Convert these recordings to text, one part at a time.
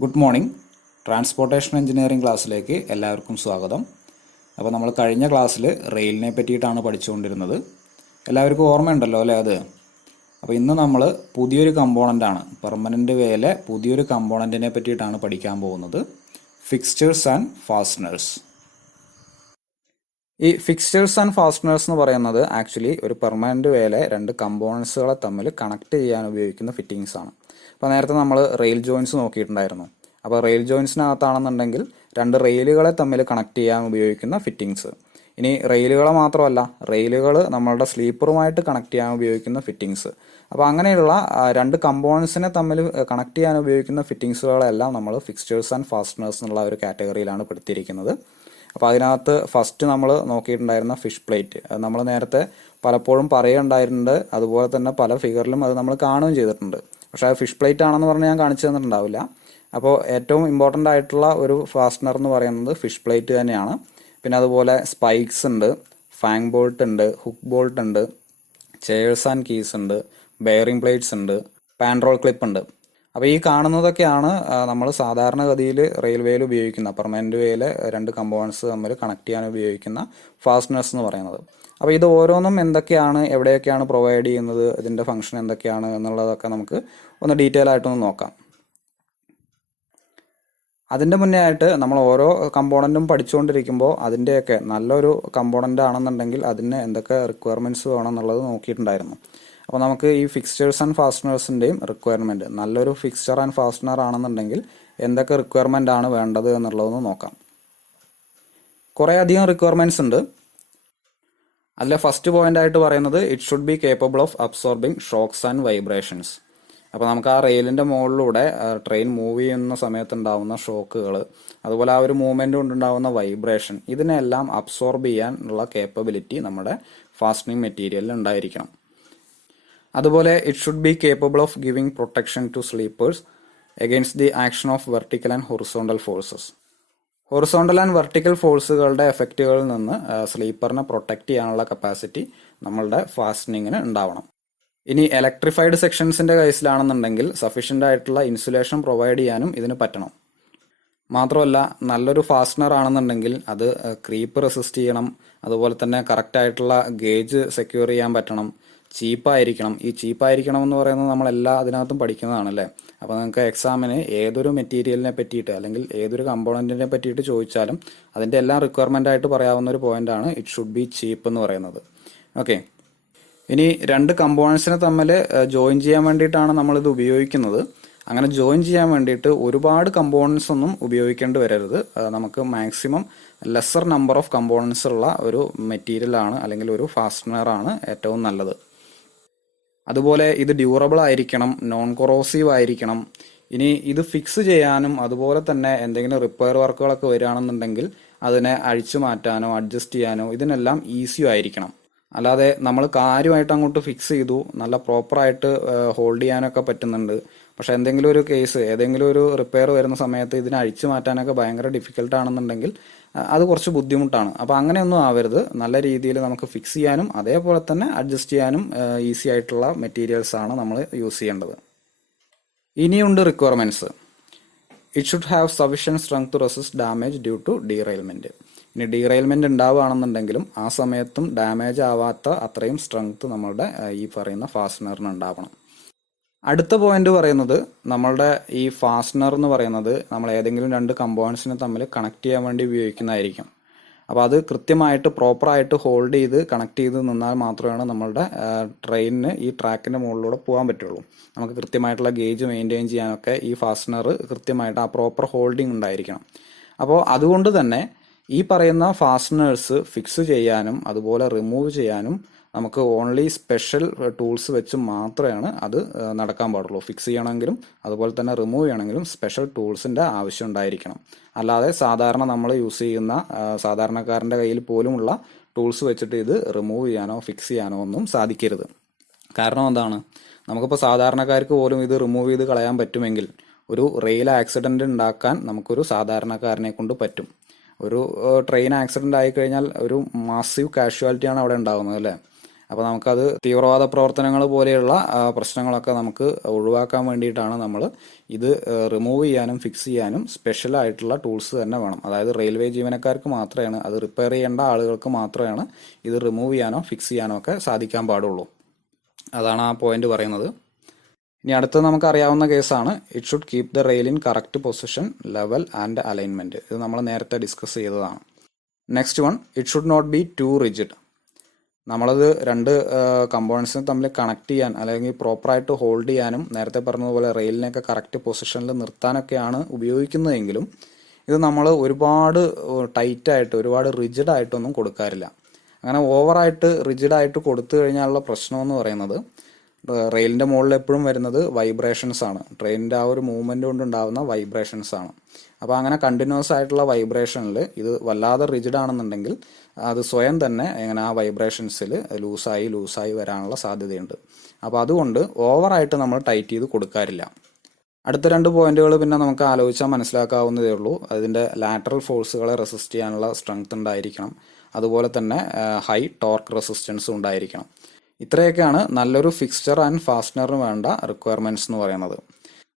Good morning. Transportation engineering ക്ലാസ്സിലേക്ക് എല്ലാവർക്കും സ്വാഗതം. അപ്പോൾ നമ്മൾ കഴിഞ്ഞ ക്ലാസ്സിൽ റെയിലിനെ പറ്റിയിട്ടാണ് പഠിച്ചുകൊണ്ടിരുന്നത്. എല്ലാവർക്കും ഓർമ്മയുണ്ടല്ലോ അല്ലേ അത്? അപ്പോൾ ഇന്ന് നമ്മൾ പുതിയൊരു കമ്പോണൻ്റാണ്, പെർമനൻ്റ് വേയിലെ പുതിയൊരു കമ്പോണൻറ്റിനെ പറ്റിയിട്ടാണ് പഠിക്കാൻ പോകുന്നത്. Fixtures and fasteners. ഈ ഫിക്സ്ചേഴ്സ് ആൻഡ് ഫാസ്റ്റനേഴ്സ് എന്ന് പറയുന്നത് ആക്ച്വലി ഒരു പെർമനൻ്റ് വേയിലെ രണ്ട് കമ്പോണൻസുകളെ തമ്മിൽ കണക്ട് ചെയ്യാൻ ഉപയോഗിക്കുന്ന ഫിറ്റിങ്സ് ആണ്. അപ്പോൾ നേരത്തെ നമ്മൾ റെയിൽ ജോയിൻസ് നോക്കിയിട്ടുണ്ടായിരുന്നു. അപ്പോൾ റെയിൽ ജോയിൻസിനകത്താണെന്നുണ്ടെങ്കിൽ രണ്ട് റെയിലുകളെ തമ്മിൽ കണക്ട് ചെയ്യാൻ ഉപയോഗിക്കുന്ന ഫിറ്റിങ്സ്. ഇനി റെയിലുകളെ മാത്രമല്ല, റെയിലുകൾ നമ്മളുടെ സ്ലീപ്പറുമായിട്ട് കണക്ട് ചെയ്യാൻ ഉപയോഗിക്കുന്ന ഫിറ്റിങ്സ്. അപ്പോൾ അങ്ങനെയുള്ള രണ്ട് കമ്പോണൻസിനെ തമ്മിൽ കണക്ട് ചെയ്യാൻ ഉപയോഗിക്കുന്ന ഫിറ്റിങ്സുകളെല്ലാം നമ്മൾ ഫിക്സ്ചേഴ്സ് ആൻഡ് ഫാസ്റ്റനേഴ്സ് എന്നുള്ള ഒരു കാറ്റഗറിയിലാണ് പെടുത്തിയിരിക്കുന്നത്. അപ്പോൾ അതിനകത്ത് ഫസ്റ്റ് നമ്മൾ നോക്കിയിട്ടുണ്ടായിരുന്ന ഫിഷ് പ്ലേറ്റ്, അത് നമ്മൾ നേരത്തെ പലപ്പോഴും പറയുണ്ടായിട്ടുണ്ട്. അതുപോലെ തന്നെ പല ഫിഗറിലും അത് നമ്മൾ കാണുകയും ചെയ്തിട്ടുണ്ട്. പക്ഷേ അത് ഫിഷ് പ്ലേറ്റ് ആണെന്ന് പറഞ്ഞ് ഞാൻ കാണിച്ചു തന്നിട്ടുണ്ടാവില്ല. അപ്പോൾ ഏറ്റവും ഇമ്പോർട്ടൻ്റ് ആയിട്ടുള്ള ഒരു ഫാസ്റ്റനർ എന്ന് പറയുന്നത് ഫിഷ് പ്ലേറ്റ് തന്നെയാണ്. പിന്നെ അതുപോലെ സ്പൈക്സ് ഉണ്ട്, ഫാങ് ബോൾട്ട് ഉണ്ട്, ഹുക്ക് ബോൾട്ട് ഉണ്ട്, ചെയേഴ്സ് ആൻഡ് കീസ് ഉണ്ട്, ബെയറിംഗ് പ്ലേറ്റ്സ് ഉണ്ട്, പാൻറോൾ ക്ലിപ്പ് ഉണ്ട്. അപ്പോൾ ഈ കാണുന്നതൊക്കെയാണ് നമ്മൾ സാധാരണഗതിയിൽ റെയിൽവേയിൽ ഉപയോഗിക്കുന്ന, പെർമനൻ്റ് വേയിലെ രണ്ട് കമ്പോണൻസ് തമ്മിൽ കണക്ട് ചെയ്യാൻ ഉപയോഗിക്കുന്ന ഫാസ്റ്റനേഴ്സ് എന്ന് പറയുന്നത്. അപ്പോൾ ഇത് ഓരോന്നും എന്തൊക്കെയാണ്, എവിടെയൊക്കെയാണ് പ്രൊവൈഡ് ചെയ്യുന്നത്, ഇതിൻ്റെ ഫംഗ്ഷൻ എന്തൊക്കെയാണ് എന്നുള്ളതൊക്കെ നമുക്ക് ഒന്ന് ഡീറ്റെയിൽ ആയിട്ടൊന്ന് നോക്കാം. അതിൻ്റെ മുന്നേ ആയിട്ട് നമ്മൾ ഓരോ കമ്പോണൻറ്റും പഠിച്ചുകൊണ്ടിരിക്കുമ്പോൾ അതിൻ്റെയൊക്കെ നല്ലൊരു കമ്പോണൻ്റ് ആണെന്നുണ്ടെങ്കിൽ അതിന് എന്തൊക്കെ റിക്വയർമെൻറ്റ്സ് വേണം എന്നുള്ളത് നോക്കിയിട്ടുണ്ടായിരുന്നു. അപ്പോൾ നമുക്ക് ഈ ഫിക്സ്ചേഴ്സ് ആൻഡ് ഫാസ്റ്റനേഴ്സിൻ്റെയും റിക്വയർമെൻറ്റ്, നല്ലൊരു ഫിക്സ്ചർ ആൻഡ് ഫാസ്റ്റനർ ആണെന്നുണ്ടെങ്കിൽ എന്തൊക്കെ റിക്വയർമെൻ്റ് ആണ് വേണ്ടത് എന്നുള്ളതൊന്ന് നോക്കാം. കുറേ അധികം റിക്വയർമെൻറ്റ്സ് ഉണ്ട്. അതിലെ ഫസ്റ്റ് പോയിന്റ് ആയിട്ട് പറയുന്നത് it should be capable of absorbing shocks and vibrations. അപ്പോൾ നമുക്ക് ആ റെയിലിൻ്റെ മുകളിലൂടെ ട്രെയിൻ മൂവ് ചെയ്യുന്ന സമയത്തുണ്ടാവുന്ന ഷോക്കുകൾ, അതുപോലെ ആ ഒരു മൂവ്മെൻറ്റ് കൊണ്ടുണ്ടാവുന്ന വൈബ്രേഷൻ, ഇതിനെല്ലാം അബ്സോർബ് ചെയ്യാനുള്ള കേപ്പബിലിറ്റി നമ്മുടെ ഫാസ്റ്റനിങ് മെറ്റീരിയലിൽ ഉണ്ടായിരിക്കണം. അതുപോലെ it should be capable of giving protection to sleepers against the action of vertical and horizontal forces. Horizontal and vertical ഫോഴ്സുകളുടെ എഫക്റ്റുകളിൽ നിന്ന് സ്ലീപ്പറിനെ പ്രൊട്ടക്റ്റ് ചെയ്യാനുള്ള കപ്പാസിറ്റി നമ്മളുടെ ഫാസ്റ്റനിങ്ങിന് ഉണ്ടാവണം. ഇനി ഇലക്ട്രിഫൈഡ് സെക്ഷൻസിൻ്റെ കേസിലാണെന്നുണ്ടെങ്കിൽ സഫീഷ്യൻ്റ് ആയിട്ടുള്ള ഇൻസുലേഷൻ പ്രൊവൈഡ് ചെയ്യാനും ഇതിന് പറ്റണം. മാത്രമല്ല നല്ലൊരു ഫാസ്റ്റനർ ആണെന്നുണ്ടെങ്കിൽ അത് ക്രീപ്പ് റെസിസ്റ്റ് ചെയ്യണം, അതുപോലെ തന്നെ കറക്റ്റായിട്ടുള്ള ഗേജ് സെക്യൂർ ചെയ്യാൻ പറ്റണം, ചീപ്പായിരിക്കണം. ഈ ചീപ്പായിരിക്കണം എന്ന് പറയുന്നത് നമ്മളെല്ലാ അതിനകത്തും പഠിക്കുന്നതാണല്ലേ. അപ്പോൾ നിങ്ങൾക്ക് എക്സാമിന് ഏതൊരു മെറ്റീരിയലിനെ പറ്റിയിട്ട് അല്ലെങ്കിൽ ഏതൊരു കമ്പോണൻറ്റിനെ പറ്റിയിട്ട് ചോദിച്ചാലും അതിൻ്റെ എല്ലാം റിക്വയർമെൻ്റ് ആയിട്ട് പറയാവുന്ന ഒരു പോയിൻ്റാണ് ഇറ്റ് ഷുഡ് ബി ചീപ്പ് എന്ന് പറയുന്നത്. ഓക്കെ, ഇനി രണ്ട് കമ്പോണൻസിനെ തമ്മിൽ ജോയിൻ ചെയ്യാൻ വേണ്ടിയിട്ടാണ് നമ്മളിത് ഉപയോഗിക്കുന്നത്. അങ്ങനെ ജോയിൻ ചെയ്യാൻ വേണ്ടിയിട്ട് ഒരുപാട് കമ്പോണൻസ് ഒന്നും ഉപയോഗിക്കേണ്ടി വരരുത്. നമുക്ക് maximum lesser number of components ഉള്ള ഒരു മെറ്റീരിയലാണ് അല്ലെങ്കിൽ ഒരു ഫാസ്റ്റനറാണ് ഏറ്റവും നല്ലത്. അതുപോലെ ഇത് ഡ്യൂറബിൾ ആയിരിക്കണം, നോൺ കൊറോസീവ് ആയിരിക്കണം. ഇനി ഇത് ഫിക്സ് ചെയ്യാനും അതുപോലെ തന്നെ എന്തെങ്കിലും റിപ്പയർ വർക്കുകളൊക്കെ വരികയാണെന്നുണ്ടെങ്കിൽ അതിനെ അഴിച്ചു മാറ്റാനോ അഡ്ജസ്റ്റ് ചെയ്യാനോ ഇതിനെല്ലാം ഈസി ആയിരിക്കണം. അല്ലാതെ നമ്മൾ കാര്യമായിട്ട് അങ്ങോട്ട് ഫിക്സ് ചെയ്തു, നല്ല പ്രോപ്പറായിട്ട് ഹോൾഡ് ചെയ്യാനൊക്കെ പറ്റുന്നുണ്ട്, പക്ഷെ എന്തെങ്കിലും ഒരു കേസ്, ഏതെങ്കിലും ഒരു റിപ്പയർ വരുന്ന സമയത്ത് ഇതിനെ അഴിച്ചു മാറ്റാനൊക്കെ ഭയങ്കര ഡിഫിക്കൽട്ട് ആണെന്നുണ്ടെങ്കിൽ അത് കുറച്ച് ബുദ്ധിമുട്ടാണ്. അപ്പോൾ അങ്ങനെയൊന്നും ആവരുത്. നല്ല രീതിയിൽ നമുക്ക് ഫിക്സ് ചെയ്യാനും അതേപോലെ തന്നെ അഡ്ജസ്റ്റ് ചെയ്യാനും ഈസി ആയിട്ടുള്ള മെറ്റീരിയൽസ് ആണ് നമ്മൾ യൂസ് ചെയ്യേണ്ടത്. ഇനിയുണ്ട് requirements. It should have sufficient strength to resist damage due to derailment. ഇനി ഡീറെയിൽമെൻറ്റ് ഉണ്ടാവുകയാണെന്നുണ്ടെങ്കിലും ആ സമയത്തും ഡാമേജ് ആവാത്ത അത്രയും സ്ട്രെങ്ത് നമ്മളുടെ ഈ പറയുന്ന ഫാസ്റ്റനറിന് ഉണ്ടാവണം. അടുത്ത പോയിന്റ് പറയുന്നത് നമ്മളുടെ ഈ ഫാസ്റ്റനർ എന്ന് പറയുന്നത് നമ്മൾ ഏതെങ്കിലും രണ്ട് കമ്പോണൻസിനെ തമ്മിൽ കണക്ട് ചെയ്യാൻ വേണ്ടി ഉപയോഗിക്കുന്നതായിരിക്കും. അപ്പോൾ അത് കൃത്യമായിട്ട് പ്രോപ്പറായിട്ട് ഹോൾഡ് ചെയ്ത് കണക്ട് ചെയ്ത് നിന്നാൽ മാത്രമാണ് നമ്മളുടെ ട്രെയിനിന് ഈ ട്രാക്കിൻ്റെ മുകളിലൂടെ പോകാൻ പറ്റുള്ളൂ. നമുക്ക് കൃത്യമായിട്ടുള്ള ഗേജ് മെയിൻറ്റെയിൻ ചെയ്യാനൊക്കെ ഈ ഫാസ്റ്റനർ കൃത്യമായിട്ട് ആ പ്രോപ്പർ ഹോൾഡിംഗ് ഉണ്ടായിരിക്കണം. അപ്പോൾ അതുകൊണ്ട് തന്നെ ഈ പറയുന്ന ഫാസ്റ്റനേഴ്സ് ഫിക്സ് ചെയ്യാനും അതുപോലെ റിമൂവ് ചെയ്യാനും നമുക്ക് ഓൺലി സ്പെഷ്യൽ ടൂൾസ് വെച്ച് മാത്രമാണ് അത് നടക്കാൻ പാടുള്ളൂ. ഫിക്സ് ചെയ്യണമെങ്കിലും അതുപോലെ തന്നെ റിമൂവ് ചെയ്യണമെങ്കിലും സ്പെഷ്യൽ ടൂൾസിൻ്റെ ആവശ്യം ഉണ്ടായിരിക്കണം. അല്ലാതെ സാധാരണ നമ്മൾ യൂസ് ചെയ്യുന്ന സാധാരണക്കാരൻ്റെ കയ്യിൽ പോലുമുള്ള ടൂൾസ് വെച്ചിട്ട് ഇത് റിമൂവ് ചെയ്യാനോ ഫിക്സ് ചെയ്യാനോ ഒന്നും സാധിക്കരുത്. കാരണം എന്താണ്, നമുക്കിപ്പോൾ സാധാരണക്കാർക്ക് പോലും ഇത് റിമൂവ് ചെയ്ത് കളയാൻ പറ്റുമെങ്കിൽ ഒരു റെയിൽ ആക്സിഡൻറ്റ് ഉണ്ടാക്കാൻ നമുക്കൊരു സാധാരണക്കാരനെ കൊണ്ട് പറ്റും. ഒരു ട്രെയിൻ ആക്സിഡൻ്റ് ആയിക്കഴിഞ്ഞാൽ ഒരു മാസീവ് കാഷ്വാലിറ്റിയാണ് അവിടെ ഉണ്ടാകുന്നത് അല്ലേ. അപ്പോൾ നമുക്കത് തീവ്രവാദ പ്രവർത്തനങ്ങൾ പോലെയുള്ള പ്രശ്നങ്ങളൊക്കെ നമുക്ക് ഒഴിവാക്കാൻ വേണ്ടിയിട്ടാണ് നമ്മൾ ഇത് റിമൂവ് ചെയ്യാനും ഫിക്സ് ചെയ്യാനും സ്പെഷ്യൽ ആയിട്ടുള്ള ടൂൾസ് തന്നെ വേണം. അതായത് റെയിൽവേ ജീവനക്കാർക്ക് മാത്രമാണ്, അത് റിപ്പയർ ചെയ്യേണ്ട ആളുകൾക്ക് മാത്രമാണ് ഇത് റിമൂവ് ചെയ്യാനോ ഫിക്സ് ചെയ്യാനോ ഒക്കെ സാധിക്കാൻ പാടുള്ളൂ. അതാണ് ആ പോയിന്റ് പറയുന്നത്. ഇനി അടുത്തത് നമുക്ക് അറിയാവുന്ന കേസാണ് it should keep the rail in correct position, level and alignment. ഇത് നമ്മൾ നേരത്തെ ഡിസ്കസ് ചെയ്തതാണ്. Next one, it should not be too rigid. നമ്മളത് രണ്ട് കമ്പോണൻസിനെ തമ്മിൽ കണക്ട് ചെയ്യാൻ അല്ലെങ്കിൽ പ്രോപ്പറായിട്ട് ഹോൾഡ് ചെയ്യാനും നേരത്തെ പറഞ്ഞതുപോലെ റെയിലിനെയൊക്കെ കറക്റ്റ് പൊസിഷനിൽ നിർത്താനൊക്കെയാണ് ഉപയോഗിക്കുന്നതെങ്കിലും ഇത് നമ്മൾ ഒരുപാട് ടൈറ്റായിട്ട് ഒരുപാട് റിജിഡായിട്ടൊന്നും കൊടുക്കാറില്ല. അങ്ങനെ ഓവറായിട്ട് റിജിഡായിട്ട് കൊടുത്തു കഴിഞ്ഞാലുള്ള പ്രശ്നമെന്ന് പറയുന്നത് റെയിലിൻ്റെ മുകളിൽ എപ്പോഴും വരുന്നത് വൈബ്രേഷൻസ് ആണ്. ട്രെയിനിൻ്റെ ആ ഒരു മൂവ്മെൻറ്റ് കൊണ്ടുണ്ടാകുന്ന വൈബ്രേഷൻസ് ആണ്. അപ്പോൾ അങ്ങനെ കണ്ടിന്യൂസ് ആയിട്ടുള്ള വൈബ്രേഷനിൽ ഇത് വല്ലാതെ റിജിഡ് ആണെന്നുണ്ടെങ്കിൽ അത് സ്വയം തന്നെ എങ്ങനെ ആ വൈബ്രേഷൻസിൽ ലൂസായി വരാനുള്ള സാധ്യതയുണ്ട്. അപ്പോൾ അതുകൊണ്ട് ഓവറായിട്ട് നമ്മൾ ടൈറ്റ് ചെയ്ത് കൊടുക്കാറില്ല. അടുത്ത രണ്ട് പോയിന്റുകൾ പിന്നെ നമുക്ക് ആലോചിച്ചാൽ മനസ്സിലാക്കാവുന്നതേ ഉള്ളൂ. അതിൻ്റെ ലാറ്ററൽ ഫോഴ്സുകളെ റെസിസ്റ്റ് ചെയ്യാനുള്ള സ്ട്രെങ്ത് ഉണ്ടായിരിക്കണം. അതുപോലെ തന്നെ ഹൈ ടോർക്ക് റെസിസ്റ്റൻസും ഉണ്ടായിരിക്കണം. ഇത്രയൊക്കെയാണ് നല്ലൊരു ഫിക്സ്ചർ ആൻഡ് ഫാസ്റ്റനറിന് വേണ്ട റിക്വയർമെൻറ്റ്സ് എന്ന് പറയുന്നത്.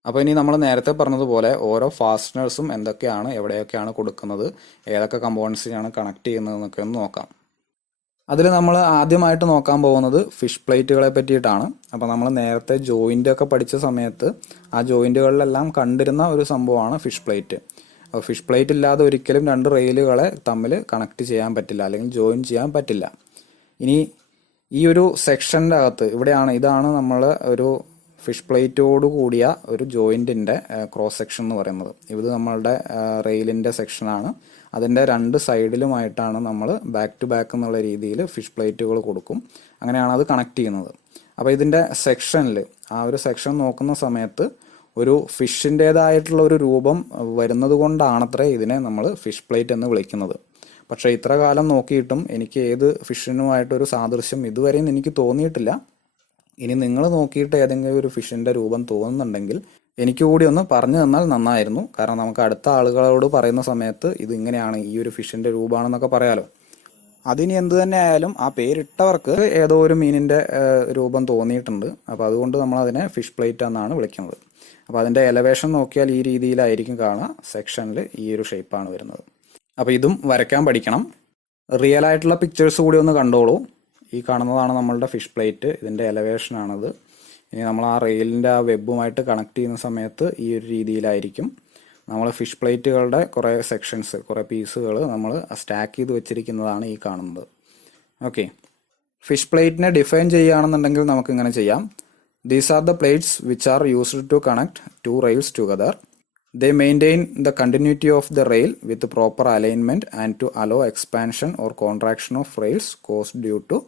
അപ്പോൾ ഇനി നമ്മൾ നേരത്തെ പറഞ്ഞതുപോലെ ഓരോ ഫാസ്റ്റനേഴ്സും എന്തൊക്കെയാണ്, എവിടെയൊക്കെയാണ് കൊടുക്കുന്നത്, ഏതൊക്കെ കമ്പോണൻസിനാണ് കണക്ട് ചെയ്യുന്നത് എന്നൊക്കെ ഒന്ന് നോക്കാം. അതിൽ നമ്മൾ ആദ്യമായിട്ട് നോക്കാൻ പോകുന്നത് ഫിഷ് പ്ലേറ്റുകളെ പറ്റിയിട്ടാണ്. അപ്പോൾ നമ്മൾ നേരത്തെ ജോയിൻ്റ് ഒക്കെ പഠിച്ച സമയത്ത് ആ ജോയിൻറ്റുകളിലെല്ലാം കണ്ടിരുന്ന ഒരു സംഭവമാണ് ഫിഷ് പ്ലേറ്റ്. അപ്പോൾ ഫിഷ് പ്ലേറ്റ് ഇല്ലാതെ ഒരിക്കലും രണ്ട് റെയിലുകളെ തമ്മിൽ കണക്ട് ചെയ്യാൻ പറ്റില്ല, അല്ലെങ്കിൽ ജോയിൻ ചെയ്യാൻ പറ്റില്ല. ഇനി ഈ ഒരു സെക്ഷൻ്റെ അകത്ത് ഇതാണ് നമ്മൾ ഒരു ഫിഷ് പ്ലേറ്റോട് കൂടിയ ഒരു ജോയിൻറ്റിൻ്റെ ക്രോസ് സെക്ഷൻ എന്ന് പറയുന്നത്. ഇത് നമ്മളുടെ റെയിലിൻ്റെ സെക്ഷനാണ്. അതിൻ്റെ രണ്ട് സൈഡിലുമായിട്ടാണ് നമ്മൾ ബാക്ക് ടു ബാക്ക് എന്നുള്ള രീതിയിൽ ഫിഷ് പ്ലേറ്റുകൾ കൊടുക്കും. അങ്ങനെയാണ് അത് കണക്ട് ചെയ്യുന്നത്. അപ്പോൾ ഇതിൻ്റെ സെക്ഷനിൽ ആ ഒരു സെക്ഷൻ നോക്കുന്ന സമയത്ത് ഒരു ഫിഷിൻ്റേതായിട്ടുള്ള ഒരു രൂപം വരുന്നത് കൊണ്ടാണത്രേ ഇതിനെ നമ്മൾ ഫിഷ് പ്ലേറ്റ് എന്ന് വിളിക്കുന്നത്. പക്ഷേ ഇത്ര കാലം നോക്കിയിട്ടും എനിക്ക് ഏത് ഫിഷിനുമായിട്ടൊരു സാദൃശ്യം ഇതുവരെയും എനിക്ക് തോന്നിയിട്ടില്ല. ഇനി നിങ്ങൾ നോക്കിയിട്ട് ഏതെങ്കിലും ഒരു ഫിഷിൻ്റെ രൂപം തോന്നുന്നുണ്ടെങ്കിൽ എനിക്ക് കൂടി ഒന്ന് പറഞ്ഞു തന്നാൽ നന്നായിരുന്നു. കാരണം നമുക്ക് അടുത്ത ആളുകളോട് പറയുന്ന സമയത്ത് ഇത് ഇങ്ങനെയാണ്, ഈ ഒരു ഫിഷിൻ്റെ രൂപമാണെന്നൊക്കെ പറയാലോ. അതിനി എന്ത് തന്നെ ആയാലും ആ പേരിട്ടവർക്ക് ഏതോ ഒരു മീനിൻ്റെ രൂപം തോന്നിയിട്ടുണ്ട്. അപ്പോൾ അതുകൊണ്ട് നമ്മൾ അതിനെ ഫിഷ് പ്ലേറ്റ് എന്നാണ് വിളിക്കുന്നത്. അപ്പോൾ അതിൻ്റെ എലവേഷൻ നോക്കിയാൽ ഈ രീതിയിലായിരിക്കും കാണുക. സെക്ഷനിൽ ഈ ഒരു ഷേപ്പാണ് വരുന്നത്. അപ്പോൾ ഇതും വരയ്ക്കാൻ പഠിക്കണം. റിയൽ ആയിട്ടുള്ള പിക്ചേഴ്സ് കൂടി ഒന്ന് കണ്ടോളൂ. ഈ കാണുന്നതാണ് നമ്മളുടെ ഫിഷ് പ്ലേറ്റ്, ഇതിൻ്റെ എലവേഷനാണത്. ഇനി നമ്മൾ ആ റെയിലിൻ്റെ ആ വെബുമായിട്ട് കണക്ട് ചെയ്യുന്ന സമയത്ത് ഈ ഒരു രീതിയിലായിരിക്കും. നമ്മൾ ഫിഷ് പ്ലേറ്റുകളുടെ കുറേ സെക്ഷൻസ്, കുറേ പീസുകൾ നമ്മൾ സ്റ്റാക്ക് ചെയ്ത് വെച്ചിരിക്കുന്നതാണ് ഈ കാണുന്നത്. ഓക്കെ, ഫിഷ് പ്ലേറ്റിനെ ഡിഫൈൻ ചെയ്യുകയാണെന്നുണ്ടെങ്കിൽ നമുക്ക് ഇങ്ങനെ ചെയ്യാം. These are the plates which are used to connect to rails together. They maintain the continuity of the rail with proper alignment and to allow expansion or contraction of rails caused due to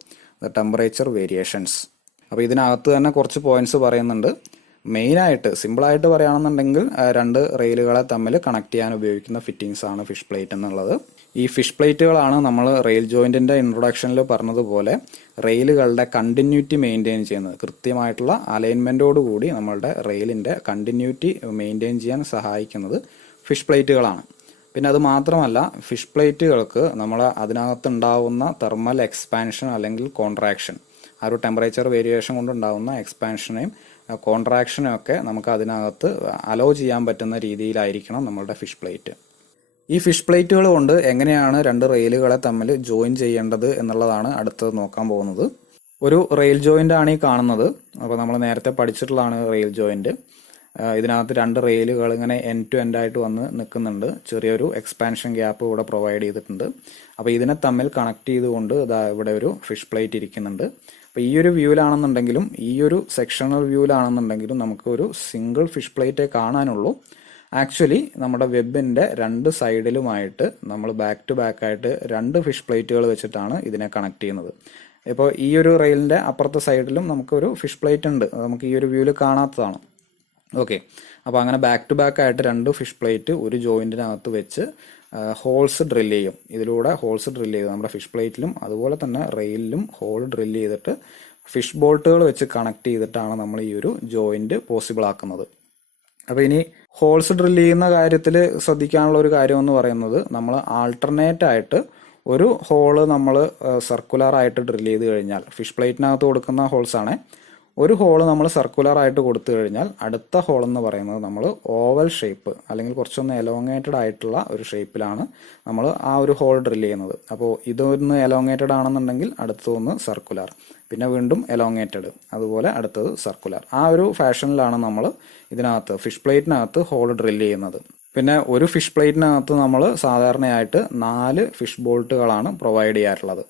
the temperature variations. അപ്പോൾ ഇതിനകത്ത് തന്നെ കുറച്ച് points പറയുന്നുണ്ട്. മെയിനായിട്ട് സിമ്പിളായിട്ട് പറയുകയാണെന്നുണ്ടെങ്കിൽ രണ്ട് റെയിലുകളെ തമ്മിൽ കണക്ട് ചെയ്യാൻ ഉപയോഗിക്കുന്ന ഫിറ്റിങ്സ് ആണ് ഫിഷ് പ്ലേറ്റ് എന്നുള്ളത്. ഈ ഫിഷ് പ്ലേറ്റുകളാണ് നമ്മൾ റെയിൽ ജോയിൻറ്റിൻ്റെ ഇൻട്രൊഡക്ഷനിൽ പറഞ്ഞതുപോലെ റെയിലുകളുടെ കണ്ടിന്യൂറ്റി മെയിൻറ്റെയിൻ ചെയ്യുന്നത്. കൃത്യമായിട്ടുള്ള അലൈൻമെൻറ്റോട് കൂടി നമ്മളുടെ റെയിലിൻ്റെ കണ്ടിന്യൂറ്റി മെയിൻറ്റെയിൻ ചെയ്യാൻ സഹായിക്കുന്നത് ഫിഷ് പ്ലേറ്റുകളാണ്. പിന്നെ അത് മാത്രമല്ല, ഫിഷ് പ്ലേറ്റുകൾക്ക് നമ്മൾ അതിനകത്തുണ്ടാവുന്ന തെർമൽ എക്സ്പാൻഷൻ അല്ലെങ്കിൽ കോൺട്രാക്ഷൻ, ആ ഒരു ടെമ്പറേച്ചർ വേരിയേഷൻ കൊണ്ടുണ്ടാകുന്ന എക്സ്പാൻഷനെയും കോൺട്രാക്ഷനും ഒക്കെ നമുക്ക് അതിനകത്ത് അലോ ചെയ്യാൻ പറ്റുന്ന രീതിയിലായിരിക്കണം നമ്മളുടെ ഫിഷ് പ്ലേറ്റ്. ഈ ഫിഷ് പ്ലേറ്റുകൾ കൊണ്ട് എങ്ങനെയാണ് രണ്ട് റെയിലുകളെ തമ്മിൽ ജോയിൻ ചെയ്യേണ്ടത് എന്നുള്ളതാണ് അടുത്തത് നോക്കാൻ പോകുന്നത്. ഒരു റെയിൽ ജോയിൻ്റ് ആണ് ഈ കാണുന്നത്. അപ്പോൾ നമ്മൾ നേരത്തെ പഠിച്ചിട്ടുള്ളതാണ് റെയിൽ ജോയിൻ്റ്. ഇതിനകത്ത് രണ്ട് റെയിലുകൾ ഇങ്ങനെ എൻഡ് ടു എൻഡ് ആയിട്ട് വന്ന് നിൽക്കുന്നുണ്ട്. ചെറിയൊരു എക്സ്പാൻഷൻ ഗ്യാപ്പ് ഇവിടെ പ്രൊവൈഡ് ചെയ്തിട്ടുണ്ട്. അപ്പോൾ ഇതിനെ തമ്മിൽ കണക്ട് ചെയ്തുകൊണ്ട് ഇവിടെ ഒരു ഫിഷ് പ്ലേറ്റ് ഇരിക്കുന്നുണ്ട്. അപ്പോൾ ഈ ഒരു വ്യൂവിലാണെന്നുണ്ടെങ്കിലും ഈ ഒരു സെക്ഷണൽ വ്യൂവിലാണെന്നുണ്ടെങ്കിലും നമുക്ക് ഒരു സിംഗിൾ ഫിഷ് പ്ലേറ്റേ കാണാനുള്ളൂ. ആക്ച്വലി നമ്മുടെ വെബിൻ്റെ രണ്ട് സൈഡിലുമായിട്ട് നമ്മൾ ബാക്ക് ടു ബാക്ക് ആയിട്ട് രണ്ട് ഫിഷ് പ്ലേറ്റുകൾ വെച്ചിട്ടാണ് ഇതിനെ കണക്ട് ചെയ്യുന്നത്. ഇപ്പോൾ ഈ ഒരു റെയിലിൻ്റെ അപ്പുറത്തെ സൈഡിലും നമുക്കൊരു ഫിഷ് പ്ലേറ്റ് ഉണ്ട്, നമുക്ക് ഈ ഒരു വ്യൂവിൽ കാണാത്തതാണ്. ഓക്കെ, അപ്പോൾ അങ്ങനെ ബാക്ക് ടു ബാക്ക് ആയിട്ട് രണ്ട് ഫിഷ് പ്ലേറ്റ് ഒരു ജോയിൻറ്റിനകത്ത് വെച്ച് ഹോൾസ് ഡ്രിൽ ചെയ്യും. ഇതിലൂടെ ഹോൾസ് ഡ്രിൽ ചെയ്ത് നമ്മുടെ ഫിഷ് പ്ലേറ്റിലും അതുപോലെ തന്നെ റെയിലിലും ഹോൾ ഡ്രിൽ ചെയ്തിട്ട് ഫിഷ് ബോൾട്ടുകൾ വെച്ച് കണക്ട് ചെയ്തിട്ടാണ് നമ്മൾ ഈ ഒരു ജോയിൻറ്റ് പോസിബിൾ ആക്കുന്നത്. അപ്പോൾ ഇനി ഹോൾസ് ഡ്രിൽ ചെയ്യുന്ന കാര്യത്തിൽ ശ്രദ്ധിക്കാനുള്ള ഒരു കാര്യം എന്ന് പറയുന്നത്, നമ്മൾ ആൾട്ടർനേറ്റ് ആയിട്ട് ഒരു ഹോള് നമ്മൾ സർക്കുലർ ആയിട്ട് ഡ്രിൽ ചെയ്ത് കഴിഞ്ഞാൽ, ഫിഷ് പ്ലേറ്റിനകത്ത് കൊടുക്കുന്ന ഹോൾസ് ആണ്, ഒരു ഹോള് നമ്മൾ സർക്കുലർ ആയിട്ട് കൊടുത്തു കഴിഞ്ഞാൽ അടുത്ത ഹോൾ എന്ന് പറയുന്നത് നമ്മൾ ഓവൽ ഷേപ്പ് അല്ലെങ്കിൽ കുറച്ചൊന്ന് എലോങ്ങേറ്റഡ് ആയിട്ടുള്ള ഒരു ഷേപ്പിലാണ് നമ്മൾ ആ ഒരു ഹോൾ ഡ്രിൽ ചെയ്യുന്നത്. അപ്പോൾ ഇതൊന്ന് എലോങ്ങേറ്റഡ് ആണെന്നുണ്ടെങ്കിൽ അടുത്തതൊന്ന് സർക്കുലർ, പിന്നെ വീണ്ടും എലോങ്ങേറ്റഡ്, അതുപോലെ അടുത്തത് സർക്കുലർ. ആ ഒരു ഫാഷനിലാണ് നമ്മൾ ഇതിനകത്ത് ഫിഷ് പ്ലേറ്റിനകത്ത് ഹോൾ ഡ്രിൽ ചെയ്യുന്നത്. പിന്നെ ഒരു ഫിഷ് പ്ലേറ്റിനകത്ത് നമ്മൾ സാധാരണയായിട്ട് 4 ഫിഷ് ബോൾട്ടുകളാണ് പ്രൊവൈഡ് ചെയ്യാറുള്ളത്.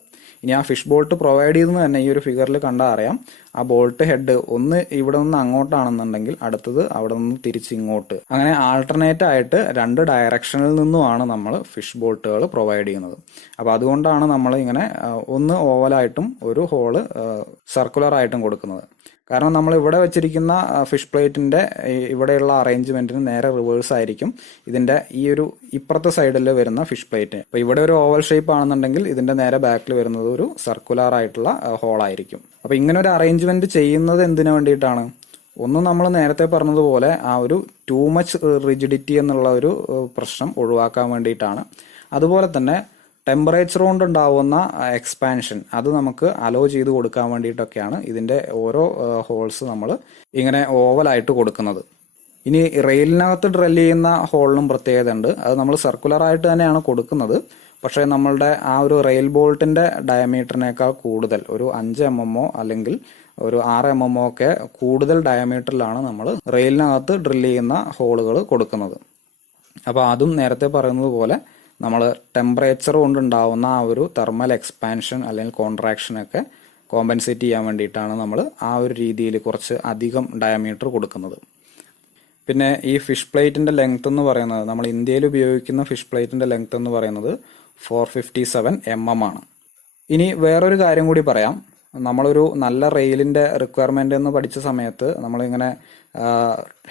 ഇനി ആ ഫിഷ് ബോൾട്ട് പ്രൊവൈഡ് ചെയ്തെന്ന് തന്നെ ഈ ഒരു ഫിഗറിൽ കണ്ടാൽ അറിയാം. ആ ബോൾട്ട് ഹെഡ് ഒന്ന് ഇവിടെ നിന്ന് അങ്ങോട്ടാണെന്നുണ്ടെങ്കിൽ അടുത്തത് അവിടെ നിന്ന് തിരിച്ച് ഇങ്ങോട്ട്, അങ്ങനെ ആൾട്ടർനേറ്റ് ആയിട്ട് 2 ഡയറക്ഷനിൽ നിന്നുമാണ് നമ്മൾ ഫിഷ് ബോൾട്ടുകൾ പ്രൊവൈഡ് ചെയ്യുന്നത്. അപ്പോൾ അതുകൊണ്ടാണ് നമ്മൾ ഇങ്ങനെ ഒന്ന് ഓവലായിട്ടും ഒരു ഹോള് സർക്കുലർ ആയിട്ടും കൊടുക്കുന്നത്. കാരണം നമ്മൾ ഇവിടെ വെച്ചിരിക്കുന്ന ഫിഷ് പ്ലേറ്റിന്റെ ഇവിടെയുള്ള അറേഞ്ച്മെന്റിന് നേരെ റിവേഴ്സ് ആയിരിക്കും ഇതിന്റെ ഈ ഒരു ഇപ്പുറത്തെ സൈഡിൽ വരുന്ന ഫിഷ് പ്ലേറ്റ്. അപ്പോൾ ഇവിടെ ഒരു ഓവൽ ഷേപ്പ് ആണെന്നുണ്ടെങ്കിൽ ഇതിന്റെ നേരെ ബാക്കിൽ വരുന്നത് ഒരു സർക്കുലർ ആയിട്ടുള്ള ഹോൾ ആയിരിക്കും. അപ്പോൾ ഇങ്ങനെ ഒരു അറേഞ്ച്മെന്റ് ചെയ്യുന്നത് എന്തിനു വേണ്ടിയിട്ടാണ്? ഒന്ന്, നമ്മൾ നേരത്തെ പറഞ്ഞതുപോലെ ആ ഒരു ടൂ മച്ച് റിജിഡിറ്റി എന്നുള്ള ഒരു പ്രശ്നം ഒഴിവാക്കാൻ വേണ്ടിയിട്ടാണ്. അതുപോലെ തന്നെ ടെമ്പറേച്ചർ കൊണ്ടുണ്ടാവുന്ന എക്സ്പാൻഷൻ അത് നമുക്ക് അലോ ചെയ്ത് കൊടുക്കാൻ വേണ്ടിയിട്ടൊക്കെയാണ് ഇതിൻ്റെ ഓരോ ഹോൾസ് നമ്മൾ ഇങ്ങനെ ഓവലായിട്ട് കൊടുക്കുന്നത്. ഇനി റെയിലിനകത്ത് ഡ്രിൽ ചെയ്യുന്ന ഹോളിനും പ്രത്യേകത ഉണ്ട്. അത് നമ്മൾ സർക്കുലർ ആയിട്ട് തന്നെയാണ് കൊടുക്കുന്നത്. പക്ഷേ നമ്മളുടെ ആ ഒരു റെയിൽ ബോൾട്ടിൻ്റെ ഡയമീറ്ററിനേക്കാൾ കൂടുതൽ ഒരു 5 mm അല്ലെങ്കിൽ ഒരു 6 mm ഒക്കെ കൂടുതൽ ഡയമീറ്ററിലാണ് നമ്മൾ റെയിലിനകത്ത് ഡ്രിൽ ചെയ്യുന്ന ഹോളുകൾ കൊടുക്കുന്നത്. അപ്പോൾ അതും നേരത്തെ പറയുന്നത് പോലെ നമ്മൾ ടെമ്പറേച്ചർ കൊണ്ടുണ്ടാവുന്ന ആ ഒരു തെർമൽ എക്സ്പാൻഷൻ അല്ലെങ്കിൽ കോൺട്രാക്ഷനൊക്കെ കോമ്പൻസേറ്റ് ചെയ്യാൻ വേണ്ടിയിട്ടാണ് നമ്മൾ ആ ഒരു രീതിയിൽ കുറച്ച് അധികം ഡയമീറ്റർ കൊടുക്കുന്നത്. പിന്നെ ഈ ഫിഷ് പ്ലേറ്റിൻ്റെ ലെങ്ത് എന്ന് പറയുന്നത്, നമ്മൾ ഇന്ത്യയിൽ ഉപയോഗിക്കുന്ന ഫിഷ് പ്ലേറ്റിൻ്റെ ലെങ്ത് എന്ന് പറയുന്നത് 457 mm ആണ്. ഇനി വേറൊരു കാര്യം കൂടി പറയാം. നമ്മളൊരു നല്ല റെയിലിൻ്റെ റിക്വയർമെൻ്റ് എന്ന് പഠിച്ച സമയത്ത് നമ്മളിങ്ങനെ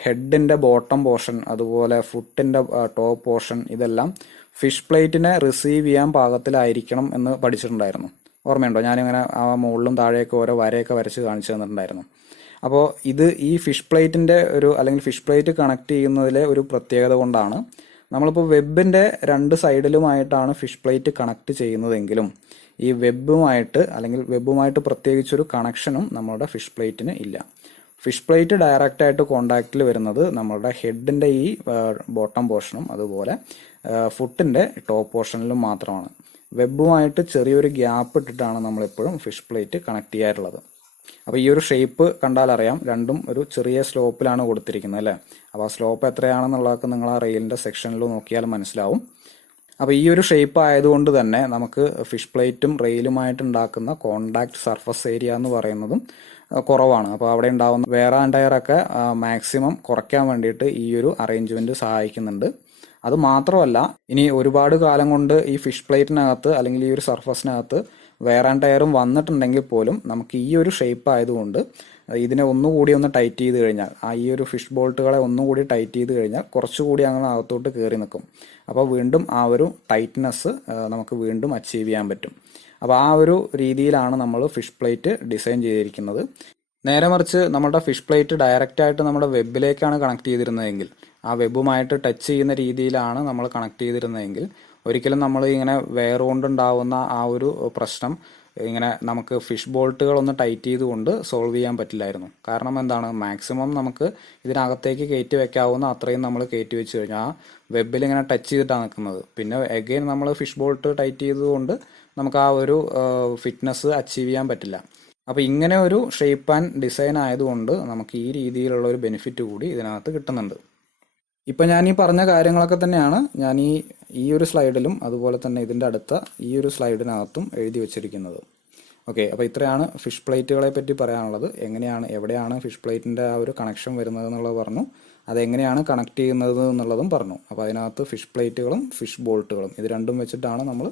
ഹെഡിൻ്റെ ബോട്ടം പോർഷൻ അതുപോലെ ഫുട്ടിൻ്റെ ടോപ്പ് പോർഷൻ ഇതെല്ലാം ഫിഷ് പ്ലേറ്റിനെ റിസീവ് ചെയ്യാൻ പാകത്തിലായിരിക്കണം എന്ന് പഠിച്ചിട്ടുണ്ടായിരുന്നു. ഓർമ്മയുണ്ടോ? ഞാനിങ്ങനെ ആ മുകളിലും താഴെയൊക്കെ ഓരോ വരയൊക്കെ വരച്ച് കാണിച്ചു തന്നിട്ടുണ്ടായിരുന്നു. അപ്പോൾ ഇത് ഈ ഫിഷ് പ്ലേറ്റിൻ്റെ ഒരു അല്ലെങ്കിൽ ഫിഷ് പ്ലേറ്റ് കണക്ട് ചെയ്യുന്നതിലെ ഒരു പ്രത്യേകത കൊണ്ടാണ്. നമ്മളിപ്പോൾ വെബിൻ്റെ 2 സൈഡിലുമായിട്ടാണ് ഫിഷ് പ്ലേറ്റ് കണക്ട് ചെയ്യുന്നതെങ്കിലും ഈ വെബുമായിട്ട് അല്ലെങ്കിൽ വെബുമായിട്ട് പ്രത്യേകിച്ചൊരു കണക്ഷനും നമ്മളുടെ ഫിഷ് പ്ലേറ്റിന് ഇല്ല. ഫിഷ് പ്ലേറ്റ് ഡയറക്റ്റ് ആയിട്ട് കോണ്ടാക്റ്റിൽ വരുന്നത് നമ്മളുടെ ഹെഡിൻ്റെ ഈ ബോട്ടം പോർഷനും അതുപോലെ ഫുട്ടിൻ്റെ ടോപ്പ് പോർഷനിലും മാത്രമാണ്. വെബുമായിട്ട് ചെറിയൊരു ഗ്യാപ്പ് ഇട്ടിട്ടാണ് നമ്മളെപ്പോഴും ഫിഷ് പ്ലേറ്റ് കണക്ട് ചെയ്യാറുള്ളത്. അപ്പോൾ ഈ ഒരു ഷേപ്പ് കണ്ടാൽ അറിയാം, രണ്ടും ഒരു ചെറിയ സ്ലോപ്പിലാണ് കൊടുത്തിരിക്കുന്നത് അല്ലേ? അപ്പോൾ ആ സ്ലോപ്പ് എത്രയാണെന്നുള്ളതൊക്കെ നിങ്ങൾ ആ റെയിലിൻ്റെ സെക്ഷനിൽ നോക്കിയാൽ മനസ്സിലാവും. അപ്പോൾ ഈ ഒരു ഷേപ്പ് ആയതുകൊണ്ട് തന്നെ നമുക്ക് ഫിഷ് പ്ലേറ്റും റെയിലുമായിട്ട് ഉണ്ടാക്കുന്ന കോണ്ടാക്ട് സർഫസ് ഏരിയ എന്ന് പറയുന്നതും കുറവാണ്. അപ്പോൾ അവിടെ ഉണ്ടാകുന്ന വെയർ ആൻഡ് ടയർ ഒക്കെ മാക്സിമം കുറയ്ക്കാൻ വേണ്ടിയിട്ട് ഈ ഒരു അറേഞ്ച്മെന്റ് സഹായിക്കുന്നുണ്ട്. അത് മാത്രമല്ല, ഇനി ഒരുപാട് കാലം കൊണ്ട് ഈ ഫിഷ് പ്ലേറ്റിനകത്ത് അല്ലെങ്കിൽ ഈ ഒരു സർഫസിനകത്ത് വെയർ ആൻഡ് ടയറും വന്നിട്ടുണ്ടെങ്കിൽ പോലും നമുക്ക് ഈ ഒരു ഷേപ്പ് ആയതുകൊണ്ട് ഇതിനെ ഒന്നുകൂടി ഒന്ന് ടൈറ്റ് ചെയ്ത് കഴിഞ്ഞാൽ, ഈ ഒരു ഫിഷ് ബോൾട്ടുകളെ ഒന്നുകൂടി ടൈറ്റ് ചെയ്ത് കഴിഞ്ഞാൽ കുറച്ചുകൂടി അങ്ങനെ അകത്തോട്ട് കയറി നിൽക്കും. അപ്പോൾ വീണ്ടും ആ ഒരു ടൈറ്റ്നെസ് നമുക്ക് വീണ്ടും അച്ചീവ് ചെയ്യാൻ പറ്റും. അപ്പോൾ ആ ഒരു രീതിയിലാണ് നമ്മൾ ഫിഷ് പ്ലേറ്റ് ഡിസൈൻ ചെയ്തിരിക്കുന്നത്. നേരെ മറിച്ച് നമ്മുടെ ഫിഷ് പ്ലേറ്റ് ഡയറക്റ്റ് ആയിട്ട് നമ്മുടെ വെബിലേക്കാണ് കണക്ട് ചെയ്തിരുന്നതെങ്കിൽ, ആ വെബുമായിട്ട് ടച്ച് ചെയ്യുന്ന രീതിയിലാണ് നമ്മൾ കണക്ട് ചെയ്തിരുന്നതെങ്കിൽ ഒരിക്കലും നമ്മൾ ഇങ്ങനെ വെയർ കൊണ്ടുണ്ടാവുന്ന ആ ഒരു പ്രശ്നം ഇങ്ങനെ നമുക്ക് ഫിഷ് ബോൾട്ടുകളൊന്ന് ടൈറ്റ് ചെയ്തുകൊണ്ട് സോൾവ് ചെയ്യാൻ പറ്റില്ലായിരുന്നു. കാരണം എന്താണ്, മാക്സിമം നമുക്ക് ഇതിനകത്തേക്ക് കയറ്റി വെക്കാവുന്ന അത്രയും നമ്മൾ കയറ്റി വെച്ച് കഴിഞ്ഞാൽ ആ വെബിൽ ഇങ്ങനെ ടച്ച് ചെയ്തിട്ടാണ് നിൽക്കുന്നത്. പിന്നെ എഗെയിൻ നമ്മൾ ഫിഷ് ബോൾട്ട് ടൈറ്റ് ചെയ്തുകൊണ്ട് നമുക്ക് ആ ഒരു ഫിറ്റ്നസ് അച്ചീവ് ചെയ്യാൻ പറ്റില്ല. അപ്പോൾ ഇങ്ങനെ ഒരു ഷേപ്പ് ആൻഡ് ഡിസൈൻ ആയതുകൊണ്ട് നമുക്ക് ഈ രീതിയിലുള്ള ഒരു ബെനിഫിറ്റ് കൂടി ഇതിനകത്ത് കിട്ടുന്നുണ്ട്. ഇപ്പം ഞാൻ ഈ പറഞ്ഞ കാര്യങ്ങളൊക്കെ തന്നെയാണ് ഞാൻ ഈ ഒരു സ്ലൈഡിലും അതുപോലെ തന്നെ ഇതിൻ്റെ അടുത്ത ഈ ഒരു സ്ലൈഡിനകത്തും എഴുതി വെച്ചിരിക്കുന്നത്. ഓക്കെ, അപ്പോൾ ഇത്രയാണ് ഫിഷ് പ്ലേറ്റുകളെ പറ്റി പറയാനുള്ളത്. എവിടെയാണ് ഫിഷ് പ്ലേറ്റിൻ്റെ ആ ഒരു കണക്ഷൻ വരുന്നത് എന്നുള്ളത് പറഞ്ഞു, അതെങ്ങനെയാണ് കണക്ട് ചെയ്യുന്നത് എന്നുള്ളതും പറഞ്ഞു. അപ്പോൾ അതിനകത്ത് ഫിഷ് പ്ലേറ്റുകളും ഫിഷ് ബോൾട്ടുകളും ഇത് രണ്ടും വെച്ചിട്ടാണ് നമ്മൾ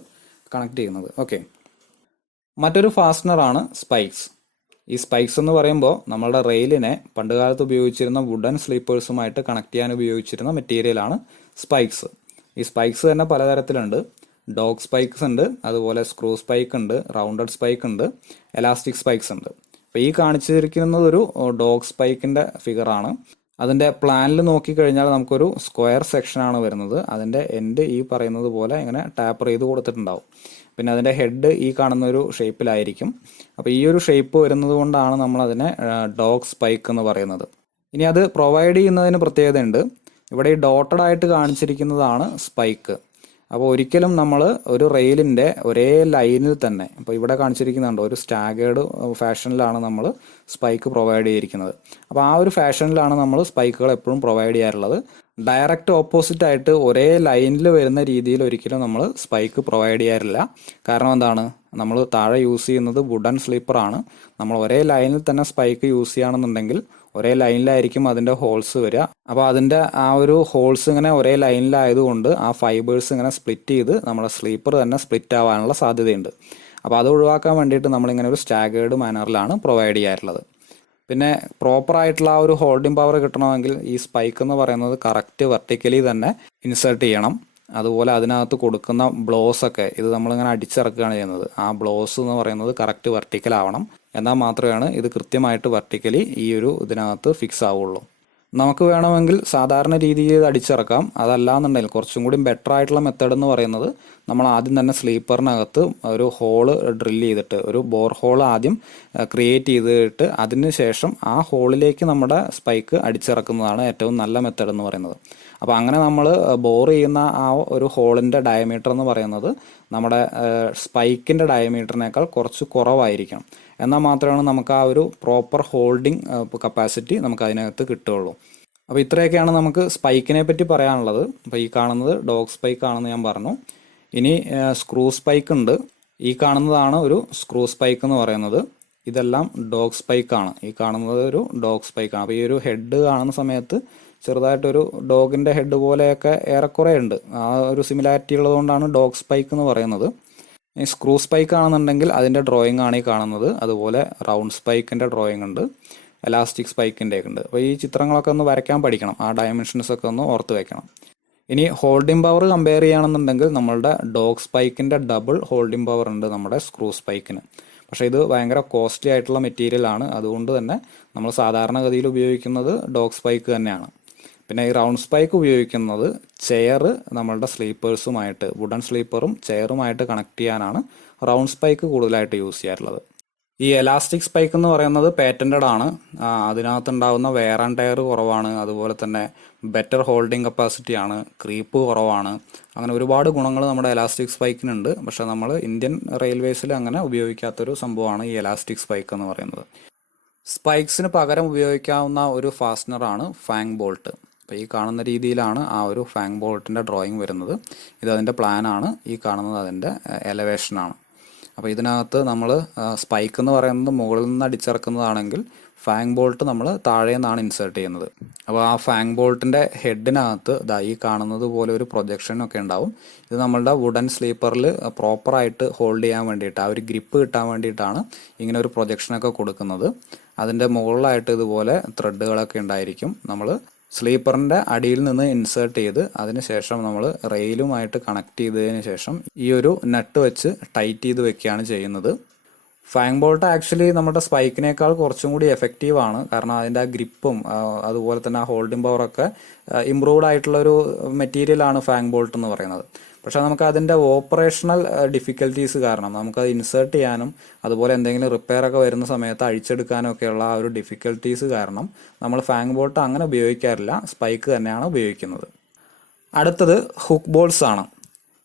കണക്ട് ചെയ്യുന്നത്. ഓക്കെ, മറ്റൊരു ഫാസ്റ്റനറാണ് സ്പൈക്സ്. ഈ സ്പൈക്സ് എന്ന് പറയുമ്പോൾ നമ്മളുടെ റെയിലിനെ പണ്ടുകാലത്ത് ഉപയോഗിച്ചിരുന്ന വുഡൻ സ്ലീപ്പേഴ്സുമായിട്ട് കണക്ട് ചെയ്യാൻ ഉപയോഗിച്ചിരുന്ന മെറ്റീരിയലാണ് സ്പൈക്സ്. ഈ സ്പൈക്സ് തന്നെ പലതരത്തിലുണ്ട്. ഡോഗ് സ്പൈക്സ് ഉണ്ട്, അതുപോലെ സ്ക്രൂ സ്പൈക്ക് ഉണ്ട്, റൗണ്ടഡ് സ്പൈക്ക് ഉണ്ട്, എലാസ്റ്റിക് സ്പൈക്സ് ഉണ്ട്. അപ്പോൾ ഈ കാണിച്ചിരിക്കുന്നത് ഒരു ഡോഗ് സ്പൈക്കിൻ്റെ ഫിഗറാണ്. അതിൻ്റെ പ്ലാനിൽ നോക്കിക്കഴിഞ്ഞാൽ നമുക്കൊരു സ്ക്വയർ സെക്ഷനാണ് വരുന്നത്. അതിൻ്റെ എൻഡ് ഈ പറയുന്നത് പോലെ ഇങ്ങനെ ടാപ്പർ ചെയ്ത് കൊടുത്തിട്ടുണ്ടാവും. പിന്നെ അതിൻ്റെ ഹെഡ് ഈ കാണുന്ന ഒരു ഷേപ്പിലായിരിക്കും. അപ്പോൾ ഈ ഒരു ഷേപ്പ് വരുന്നത് കൊണ്ടാണ് നമ്മൾ അതിനെ ഡോഗ് സ്പൈക്ക് എന്ന് പറയുന്നത്. ഇനി അത് പ്രൊവൈഡ് ചെയ്യുന്നതിന് പ്രത്യേകതയുണ്ട്. ഇവിടെ ഈ ഡോട്ടഡ് ആയിട്ട് കാണിച്ചിരിക്കുന്നതാണ് സ്പൈക്ക്. അപ്പോൾ ഒരിക്കലും നമ്മൾ ഒരു റെയിലിൻ്റെ ഒരേ ലൈനിൽ തന്നെ, ഇപ്പോൾ ഇവിടെ കാണിച്ചിരിക്കുന്നുണ്ട് ഒരു സ്റ്റാഗേർഡ് ഫാഷനിലാണ് നമ്മൾ സ്പൈക്ക് പ്രൊവൈഡ് ചെയ്തിരിക്കുന്നത്. അപ്പോൾ ആ ഒരു ഫാഷനിലാണ് നമ്മൾ സ്പൈക്കുകൾ എപ്പോഴും പ്രൊവൈഡ് ചെയ്യാറുള്ളത്. ഡയറക്റ്റ് ഓപ്പോസിറ്റ് ആയിട്ട് ഒരേ ലൈനിൽ വരുന്ന രീതിയിൽ ഒരിക്കലും നമ്മൾ സ്പൈക്ക് പ്രൊവൈഡ് ചെയ്യാറില്ല. കാരണം എന്താണ്, നമ്മൾ താഴെ യൂസ് ചെയ്യുന്നത് വുഡൻ സ്ലീപ്പറാണ്. നമ്മൾ ഒരേ ലൈനിൽ തന്നെ സ്പൈക്ക് യൂസ് ചെയ്യുകയാണെന്നുണ്ടെങ്കിൽ ഒരേ ലൈനിലായിരിക്കും അതിൻ്റെ ഹോൾസ് വരിക. അപ്പോൾ അതിൻ്റെ ആ ഒരു ഹോൾസ് ഇങ്ങനെ ഒരേ ലൈനിലായതുകൊണ്ട് ആ ഫൈബേഴ്സ് ഇങ്ങനെ സ്പ്ലിറ്റ് ചെയ്ത് നമ്മുടെ സ്ലീപ്പർ തന്നെ സ്പ്ലിറ്റ് ആവാനുള്ള സാധ്യതയുണ്ട്. അപ്പോൾ അത് ഒഴിവാക്കാൻ വേണ്ടിയിട്ട് നമ്മളിങ്ങനെ ഒരു സ്റ്റാഗേർഡ് മാനറിലാണ് പ്രൊവൈഡ് ചെയ്യാറുള്ളത്. പിന്നെ പ്രോപ്പർ ആയിട്ടുള്ള ആ ഒരു ഹോൾഡിംഗ് പവർ കിട്ടണമെങ്കിൽ ഈ സ്പൈക്ക് എന്ന് പറയുന്നത് കറക്റ്റ് വെർട്ടിക്കലി തന്നെ ഇൻസേർട്ട് ചെയ്യണം. അതുപോലെ അതിനകത്ത് കൊടുക്കുന്ന ബ്ലോസ് ഒക്കെ ഇത് നമ്മളിങ്ങനെ അടിച്ചിറക്കുകയാണ് ചെയ്യുന്നത്. ആ ബ്ലോസ് എന്ന് പറയുന്നത് കറക്റ്റ് വെർട്ടിക്കൽ ആവണം. എന്നാൽ മാത്രമാണ് ഇത് കൃത്യമായിട്ട് വെർട്ടിക്കലി ഈ ഒരു ഇതിനകത്ത് ഫിക്സ് ആവുള്ളൂ. നമുക്ക് വേണമെങ്കിൽ സാധാരണ രീതിയിൽ ഇത് അടിച്ചിറക്കാം. അതല്ലാന്നുണ്ടെങ്കിൽ കുറച്ചും കൂടി ബെറ്റർ ആയിട്ടുള്ള മെത്തേഡ് എന്ന് പറയുന്നത് നമ്മൾ ആദ്യം തന്നെ സ്ലീപ്പറിനകത്ത് ഒരു ഹോള് ഡ്രില്ല് ചെയ്തിട്ട് ഒരു ബോർ ഹോൾ ആദ്യം ക്രിയേറ്റ് ചെയ്തിട്ട് അതിന് ശേഷം ആ ഹോളിലേക്ക് നമ്മുടെ സ്പൈക്ക് അടിച്ചിറക്കുന്നതാണ് ഏറ്റവും നല്ല മെത്തേഡ് എന്ന് പറയുന്നത്. അപ്പോൾ അങ്ങനെ നമ്മൾ ബോർ ചെയ്യുന്ന ആ ഒരു ഹോളിൻ്റെ ഡയമീറ്റർ എന്ന് പറയുന്നത് നമ്മുടെ സ്പൈക്കിൻ്റെ ഡയമീറ്ററിനേക്കാൾ കുറച്ച് കുറവായിരിക്കണം. എന്നാൽ മാത്രമാണ് നമുക്ക് ആ ഒരു പ്രോപ്പർ ഹോൾഡിംഗ് കപ്പാസിറ്റി നമുക്ക് അതിനകത്ത് കിട്ടുകയുള്ളൂ. അപ്പോൾ ഇത്രയൊക്കെയാണ് നമുക്ക് സ്പൈക്കിനെ പറ്റി പറയാനുള്ളത്. അപ്പോൾ ഈ കാണുന്നത് ഡോഗ് സ്പൈക്ക് ആണെന്ന് ഞാൻ പറഞ്ഞു. ഇനി സ്ക്രൂ സ്പൈക്ക് ഉണ്ട്. ഈ കാണുന്നതാണ് ഒരു സ്ക്രൂ സ്പൈക്ക് എന്ന് പറയുന്നത്. ഇതെല്ലാം ഡോഗ് സ്പൈക്കാണ്. ഈ കാണുന്നത് ഒരു ഡോഗ് സ്പൈക്കാണ്. അപ്പോൾ ഈ ഒരു ഹെഡ് കാണുന്ന സമയത്ത് ചെറുതായിട്ടൊരു ഡോഗിൻ്റെ ഹെഡ് പോലെയൊക്കെ ഏറെക്കുറെ ഉണ്ട്. ആ ഒരു സിമിലാരിറ്റി ഉള്ളതുകൊണ്ടാണ് ഡോഗ് സ്പൈക്ക് എന്ന് പറയുന്നത്. ഈ സ്ക്രൂ സ്പൈക്ക് ആണെന്നുണ്ടെങ്കിൽ അതിൻ്റെ ഡ്രോയിങ് ആണ് ഈ കാണുന്നത്. അതുപോലെ റൗണ്ട് സ്പൈക്കിൻ്റെ ഡ്രോയിങ് ഉണ്ട്, എലാസ്റ്റിക് സ്പൈക്കിൻ്റെ ഒക്കെ ഉണ്ട്. അപ്പോൾ ഈ ചിത്രങ്ങളൊക്കെ ഒന്ന് വരയ്ക്കാൻ പഠിക്കണം. ആ ഡയമെൻഷൻസ് ഒക്കെ ഒന്ന് ഓർത്ത് വെക്കണം. ഇനി ഹോൾഡിംഗ് പവർ കമ്പയർ ചെയ്യുകയാണെന്നുണ്ടെങ്കിൽ നമ്മളുടെ ഡോഗ് സ്പൈക്കിൻ്റെ ഡബിൾ ഹോൾഡിംഗ് പവർ ഉണ്ട് നമ്മുടെ സ്ക്രൂ സ്പൈക്കിന്. പക്ഷേ ഇത് ഭയങ്കര കോസ്റ്റ്ലി ആയിട്ടുള്ള മെറ്റീരിയൽ ആണ്. അതുകൊണ്ട് തന്നെ നമ്മൾ സാധാരണഗതിയിൽ ഉപയോഗിക്കുന്നത് ഡോഗ് സ്പൈക്ക് തന്നെയാണ്. പിന്നെ ഈ റൗണ്ട് സ്പൈക്ക് ഉപയോഗിക്കുന്നത് ചെയർ നമ്മളുടെ സ്ലീപ്പേഴ്സുമായിട്ട്, വുഡൻ സ്ലീപ്പറും ചെയറുമായിട്ട് കണക്ട് ചെയ്യാനാണ് റൗണ്ട് സ്പൈക്ക് കൂടുതലായിട്ട് യൂസ് ചെയ്യാറുള്ളത്. ഈ എലാസ്റ്റിക് സ്പൈക്ക് എന്ന് പറയുന്നത് പേറ്റന്റഡ് ആണ്. അതിനകത്തുണ്ടാകുന്ന വെയർ ആൻഡ് ടയർ കുറവാണ്. അതുപോലെ തന്നെ ബെറ്റർ ഹോൾഡിംഗ് കപ്പാസിറ്റി ആണ്, ക്രീപ്പ് കുറവാണ്. അങ്ങനെ ഒരുപാട് ഗുണങ്ങൾ നമ്മുടെ എലാസ്റ്റിക് സ്പൈക്കിനുണ്ട്. പക്ഷെ നമ്മൾ ഇന്ത്യൻ റെയിൽവേസിൽ അങ്ങനെ ഉപയോഗിക്കാത്തൊരു സംഭവമാണ് ഈ എലാസ്റ്റിക് സ്പൈക്ക് എന്ന് പറയുന്നത്. സ്പൈക്സിന് പകരം ഉപയോഗിക്കാവുന്ന ഒരു ഫാസ്റ്റനറാണ് ഫാങ് ബോൾട്ട്. അപ്പോൾ ഈ കാണുന്ന രീതിയിലാണ് ആ ഒരു ഫാങ് ബോൾട്ടിൻ്റെ ഡ്രോയിങ് വരുന്നത്. ഇതതിൻ്റെ പ്ലാനാണ്. ഈ കാണുന്നത് അതിൻ്റെ എലവേഷനാണ്. അപ്പോൾ ഇതിനകത്ത് നമ്മൾ സ്പൈക്ക് എന്ന് പറയുന്നത് മുകളിൽ നിന്ന് അടിച്ചിറക്കുന്നതാണെങ്കിൽ ഫാങ് ബോൾട്ട് നമ്മൾ താഴെ നിന്നാണ് ഇൻസേർട്ട് ചെയ്യുന്നത്. അപ്പോൾ ആ ഫാങ് ബോൾട്ടിൻ്റെ ഹെഡിനകത്ത് ഈ കാണുന്നത് പോലെ ഒരു പ്രൊജക്ഷനൊക്കെ ഉണ്ടാവും. ഇത് നമ്മളുടെ വുഡൻ സ്ലീപ്പറിൽ പ്രോപ്പറായിട്ട് ഹോൾഡ് ചെയ്യാൻ വേണ്ടിയിട്ട്, ആ ഒരു ഗ്രിപ്പ് കിട്ടാൻ വേണ്ടിയിട്ടാണ് ഇങ്ങനെ ഒരു പ്രൊജക്ഷനൊക്കെ കൊടുക്കുന്നത്. അതിൻ്റെ മുകളിലായിട്ട് ഇതുപോലെ ത്രെഡുകളൊക്കെ ഉണ്ടായിരിക്കും. നമ്മൾ സ്ലീപ്പറിൻ്റെ അടിയിൽ നിന്ന് ഇൻസേർട്ട് ചെയ്ത് അതിന് ശേഷം നമ്മൾ റെയിലുമായിട്ട് കണക്ട് ചെയ്തതിന് ശേഷം ഈ ഒരു നട്ട് വെച്ച് ടൈറ്റ് ചെയ്ത് വെക്കുകയാണ് ചെയ്യുന്നത്. ഫാങ് ബോൾട്ട് ആക്ച്വലി നമ്മുടെ സ്പൈക്കിനേക്കാൾ കുറച്ചും കൂടി എഫക്റ്റീവ് ആണ്. കാരണം അതിൻ്റെ ആ ഗ്രിപ്പും അതുപോലെ തന്നെ ആ ഹോൾഡിംഗ് പവറൊക്കെ ഇമ്പ്രൂവ്ഡ് ആയിട്ടുള്ള ഒരു മെറ്റീരിയലാണ് ഫാങ് ബോൾട്ട് എന്ന് പറയുന്നത്. പക്ഷെ നമുക്ക് അതിൻ്റെ ഓപ്പറേഷണൽ ഡിഫിക്കൽട്ടീസ് കാരണം നമുക്കത് ഇൻസേർട്ട് ചെയ്യാനും അതുപോലെ എന്തെങ്കിലും റിപ്പയർ ഒക്കെ വരുന്ന സമയത്ത് അഴിച്ചെടുക്കാനും ഒക്കെയുള്ള ആ ഒരു ഡിഫിക്കൽട്ടീസ് കാരണം നമ്മൾ ഫാങ് ബോൾട്ട് അങ്ങനെ ഉപയോഗിക്കാറില്ല. സ്പൈക്ക് തന്നെയാണ് ഉപയോഗിക്കുന്നത്. അടുത്തത് ഹുക്ക് ബോൾസ് ആണ്.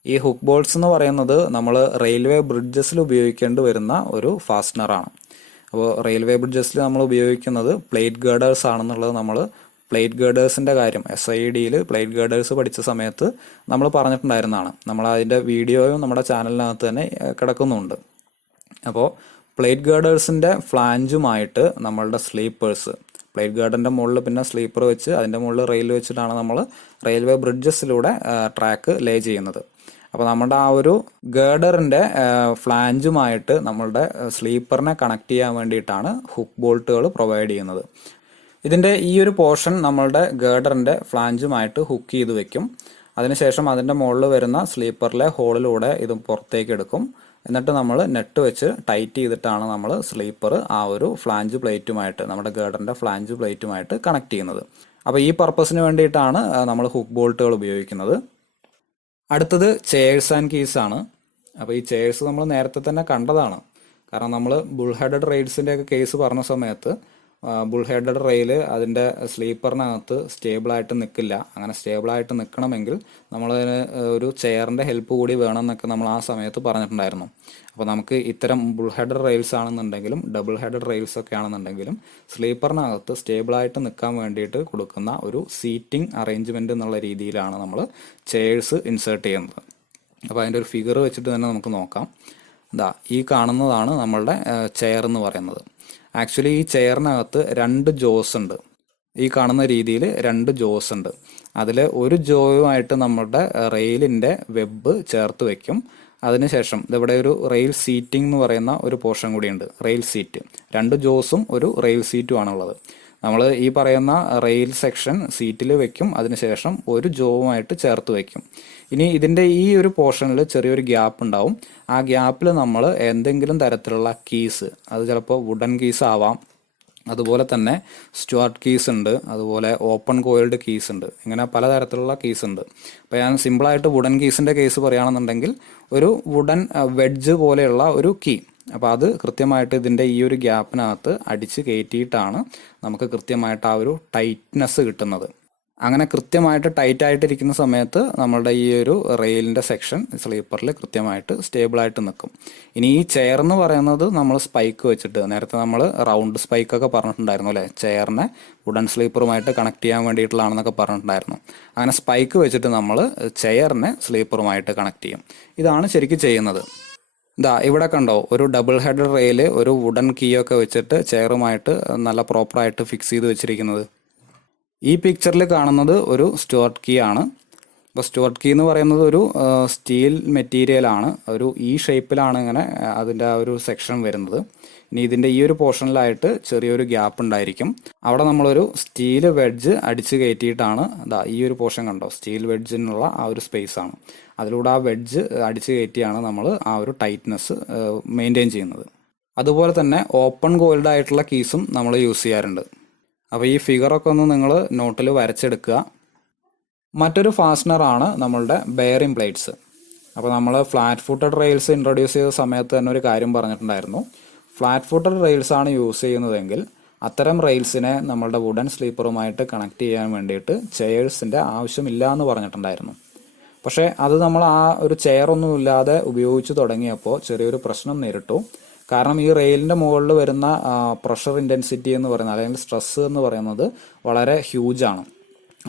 ഈ ഹുക്ക് ബോൾസ് എന്ന് പറയുന്നത് നമ്മൾ റെയിൽവേ ബ്രിഡ്ജസിൽ ഉപയോഗിക്കേണ്ടി വരുന്ന ഒരു ഫാസ്റ്റനറാണ്. അപ്പോൾ റെയിൽവേ ബ്രിഡ്ജസിൽ നമ്മൾ ഉപയോഗിക്കുന്നത് പ്ലേറ്റ് ഗേർഡേഴ്സ് ആണെന്നുള്ളത് നമ്മൾ പ്ലേറ്റ് ഗേർഡേഴ്സിൻ്റെ കാര്യം SIDയിൽ പ്ലേറ്റ് ഗേർഡേഴ്സ് പഠിച്ച സമയത്ത് നമ്മൾ പറഞ്ഞിട്ടുണ്ടായിരുന്നതാണ്. നമ്മൾ അതിൻ്റെ വീഡിയോയും നമ്മുടെ ചാനലിനകത്ത് തന്നെ കിടക്കുന്നുണ്ട്. അപ്പോൾ പ്ലേറ്റ് ഗേർഡേഴ്സിൻ്റെ ഫ്ലാഞ്ചുമായിട്ട് നമ്മളുടെ സ്ലീപ്പേഴ്സ്, പ്ലേറ്റ് ഗാർഡറിൻ്റെ മുകളിൽ പിന്നെ സ്ലീപ്പർ വെച്ച് അതിൻ്റെ മുകളിൽ റെയിൽ വെച്ചിട്ടാണ് നമ്മൾ റെയിൽവേ ബ്രിഡ്ജസിലൂടെ ട്രാക്ക് ലേ ചെയ്യുന്നത്. അപ്പോൾ നമ്മുടെ ആ ഒരു ഗേർഡറിൻ്റെ ഫ്ലാഞ്ചുമായിട്ട് നമ്മളുടെ സ്ലീപ്പറിനെ കണക്ട് ചെയ്യാൻ വേണ്ടിയിട്ടാണ് ഹുക്ക് ബോൾട്ടുകൾ പ്രൊവൈഡ് ചെയ്യുന്നത്. ഇതിൻ്റെ ഈ ഒരു പോർഷൻ നമ്മളുടെ ഗേർഡറിൻ്റെ ഫ്ലാഞ്ചുമായിട്ട് ഹുക്ക് ചെയ്ത് വെക്കും. അതിനുശേഷം അതിൻ്റെ മുകളിൽ വരുന്ന സ്ലീപ്പറിലെ ഹോളിലൂടെ ഇത് പുറത്തേക്ക് എടുക്കും. എന്നിട്ട് നമ്മൾ നെറ്റ് വെച്ച് ടൈറ്റ് ചെയ്തിട്ടാണ് നമ്മൾ സ്ലീപ്പർ ആ ഒരു ഫ്ലാഞ്ച് പ്ലേറ്റുമായിട്ട്, നമ്മുടെ ഗേർഡറിൻ്റെ ഫ്ലാഞ്ച് പ്ലേറ്റുമായിട്ട് കണക്ട് ചെയ്യുന്നത്. അപ്പോൾ ഈ പർപ്പസിന് വേണ്ടിയിട്ടാണ് നമ്മൾ ഹുക്ക് ബോൾട്ടുകൾ ഉപയോഗിക്കുന്നത്. അടുത്തത് ചെയേഴ്സ് ആൻഡ് കീസ് ആണ്. അപ്പോൾ ഈ ചെയേഴ്സ് നമ്മൾ നേരത്തെ തന്നെ കണ്ടതാണ്. കാരണം നമ്മൾ ബുൾ ഹെഡഡ് റെയിൽസിൻ്റെ ഒക്കെ കേസ് പറഞ്ഞ സമയത്ത് ബുൾ ഹെഡഡ് റെയിൽ അതിൻ്റെ സ്ലീപ്പറിനകത്ത് സ്റ്റേബിളായിട്ട് നിൽക്കില്ല. അങ്ങനെ സ്റ്റേബിളായിട്ട് നിൽക്കണമെങ്കിൽ നമ്മളതിന് ഒരു ചെയറിൻ്റെ ഹെൽപ്പ് കൂടി വേണമെന്നൊക്കെ നമ്മൾ ആ സമയത്ത് പറഞ്ഞിട്ടുണ്ടായിരുന്നു. അപ്പോൾ നമുക്ക് ഇത്തരം ബുൾ ഹെഡഡ് റെയിൽസ് ആണെന്നുണ്ടെങ്കിലും ഡബിൾ ഹെഡഡ് റെയിൽസ് ഒക്കെ ആണെന്നുണ്ടെങ്കിലും സ്ലീപ്പറിനകത്ത് സ്റ്റേബിളായിട്ട് നിൽക്കാൻ വേണ്ടിയിട്ട് കൊടുക്കുന്ന ഒരു സീറ്റിംഗ് അറേഞ്ച്മെൻറ്റ് എന്നുള്ള രീതിയിലാണ് നമ്മൾ ചെയേഴ്സ് ഇൻസേർട്ട് ചെയ്യുന്നത്. അപ്പോൾ അതിൻ്റെ ഒരു ഫിഗർ വെച്ചിട്ട് തന്നെ നമുക്ക് നോക്കാം. ഈ കാണുന്നതാണ് നമ്മളുടെ ചെയർ എന്ന് പറയുന്നത്. ആക്ച്വലി ഈ ചെയറിനകത്ത് 2 ജോസ് ഉണ്ട്. ഈ കാണുന്ന രീതിയിൽ 2 ജോസ് ഉണ്ട്. അതിൽ ഒരു ജോയുമായിട്ട് നമ്മുടെ റെയിലിൻ്റെ വെബ് ചേർത്ത് വെക്കും. അതിനുശേഷം ഇവിടെ ഒരു റെയിൽ സീറ്റിംഗ് എന്ന് പറയുന്ന ഒരു പോർഷൻ കൂടിയുണ്ട്, റെയിൽ സീറ്റ്. 2 ജോസും ഒരു റെയിൽ സീറ്റും ആണുള്ളത്. നമ്മൾ ഈ പറയുന്ന റെയിൽ സെക്ഷൻ സീറ്റിൽ വെക്കും, അതിനുശേഷം ഒരു ജോവുമായിട്ട് ചേർത്ത് വെക്കും. ഇനി ഇതിൻ്റെ ഈ ഒരു പോർഷനിൽ ചെറിയൊരു ഗ്യാപ്പ് ഉണ്ടാവും. ആ ഗ്യാപ്പിൽ നമ്മൾ എന്തെങ്കിലും തരത്തിലുള്ള കീസ്, അത് ചിലപ്പോൾ വുഡൻ കീസ് ആവാം, അതുപോലെ തന്നെ സ്റ്റുവാർട്ട് കീസ് ഉണ്ട്, അതുപോലെ ഓപ്പൺ കോയിൽഡ് കീസ് ഉണ്ട്, ഇങ്ങനെ പലതരത്തിലുള്ള കീസ് ഉണ്ട്. അപ്പോൾ ഞാൻ സിമ്പിളായിട്ട് വുഡൻ കീസിൻ്റെ കേസ് പറയുകയാണെന്നുണ്ടെങ്കിൽ ഒരു വുഡൻ വെഡ്ജ് പോലെയുള്ള ഒരു കീ. അപ്പോൾ അത് കൃത്യമായിട്ട് ഇതിൻ്റെ ഈ ഒരു ഗ്യാപ്പിനകത്ത് അടിച്ച് കയറ്റിയിട്ടാണ് നമുക്ക് കൃത്യമായിട്ട് ആ ഒരു ടൈറ്റ്നെസ് കിട്ടുന്നത്. അങ്ങനെ കൃത്യമായിട്ട് ടൈറ്റ് ആയിട്ടിരിക്കുന്ന സമയത്ത് നമ്മളുടെ ഈ ഒരു റെയിലിൻ്റെ സെക്ഷൻ സ്ലീപ്പറിൽ കൃത്യമായിട്ട് സ്റ്റേബിളായിട്ട് നിൽക്കും. ഇനി ഈ ചെയർ എന്ന് പറയുന്നത് നമ്മൾ സ്പൈക്ക് വെച്ചിട്ട്, നേരത്തെ നമ്മൾ റൗണ്ട് സ്പൈക്കൊക്കെ പറഞ്ഞിട്ടുണ്ടായിരുന്നു അല്ലേ, ചെയറിനെ വുഡൻ സ്ലീപ്പറുമായിട്ട് കണക്ട് ചെയ്യാൻ വേണ്ടിയിട്ടുള്ളതാണെന്നൊക്കെ പറഞ്ഞിട്ടുണ്ടായിരുന്നു. അങ്ങനെ സ്പൈക്ക് വെച്ചിട്ട് നമ്മൾ ചെയറിനെ സ്ലീപ്പറുമായിട്ട് കണക്ട് ചെയ്യും. ഇതാണ് ശരിക്കും ചെയ്യുന്നത്. ഇവിടെ കണ്ടോ, ഒരു ഡബിൾ ഹെഡ് റെയിൽ ഒരു വുഡൻ കീ ഒക്കെ വെച്ചിട്ട് ചെയറുമായിട്ട് നല്ല പ്രോപ്പറായിട്ട് ഫിക്സ് ചെയ്ത് വെച്ചിരിക്കുന്നത്. ഈ പിക്ചറിൽ കാണുന്നത് ഒരു സ്റ്റുവാർട്ട് കീ ആണ്. അപ്പോൾ സ്റ്റുവാർട്ട് കീ എന്ന് പറയുന്നത് ഒരു സ്റ്റീൽ മെറ്റീരിയലാണ്. ഒരു ഈ ഷേപ്പിലാണ് ഇങ്ങനെ അതിൻ്റെ ആ ഒരു സെക്ഷൻ വരുന്നത്. ഇനി ഇതിൻ്റെ ഈ ഒരു പോർഷനിലായിട്ട് ചെറിയൊരു ഗ്യാപ്പ് ഉണ്ടായിരിക്കും. അവിടെ നമ്മളൊരു സ്റ്റീൽ വെഡ്ജ് അടിച്ച് കയറ്റിയിട്ടാണ്, ഈ ഒരു പോർഷൻ കണ്ടോ, സ്റ്റീൽ വെഡ്ജിനുള്ള ആ ഒരു സ്പേസ് ആണ്. അതിലൂടെ ആ വെഡ്ജ് അടിച്ച് കയറ്റിയാണ് നമ്മൾ ആ ഒരു ടൈറ്റ്നെസ് മെയിൻറ്റെയിൻ ചെയ്യുന്നത്. അതുപോലെ തന്നെ ഓപ്പൺ കോയിൽഡ് ആയിട്ടുള്ള കീസും നമ്മൾ യൂസ് ചെയ്യാറുണ്ട്. അപ്പോൾ ഈ ഫിഗറൊക്കെ ഒന്ന് നിങ്ങൾ നോട്ടിൽ വരച്ചെടുക്കുക. മറ്റൊരു ഫാസ്റ്റനറാണ് നമ്മളുടെ ബെയറിംഗ് പ്ലേറ്റ്സ്. അപ്പോൾ നമ്മൾ ഫ്ലാറ്റ് ഫുട്ടഡ് റെയിൽസ് ഇൻട്രൊഡ്യൂസ് ചെയ്ത സമയത്ത് തന്നെ ഒരു കാര്യം പറഞ്ഞിട്ടുണ്ടായിരുന്നു. ഫ്ലാറ്റ് ഫുട്ടഡ് റെയിൽസ് ആണ് യൂസ് ചെയ്യുന്നതെങ്കിൽ അത്തരം റെയിൽസിനെ നമ്മളുടെ വുഡൻ സ്ലീപ്പറുമായിട്ട് കണക്ട് ചെയ്യാൻ വേണ്ടിയിട്ട് ചെയേഴ്സിൻ്റെ ആവശ്യമില്ല എന്ന് പറഞ്ഞിട്ടുണ്ടായിരുന്നു. പക്ഷേ അത് നമ്മൾ ആ ഒരു ചെയറൊന്നും ഇല്ലാതെ ഉപയോഗിച്ച് തുടങ്ങിയപ്പോൾ ചെറിയൊരു പ്രശ്നം നേരിട്ടു. കാരണം ഈ റെയിലിൻ്റെ മുകളിൽ വരുന്ന പ്രഷർ ഇൻറ്റൻസിറ്റി എന്ന് പറയുന്നത്, അല്ലെങ്കിൽ സ്ട്രെസ് എന്ന് പറയുന്നത് വളരെ ഹ്യൂജാണ്.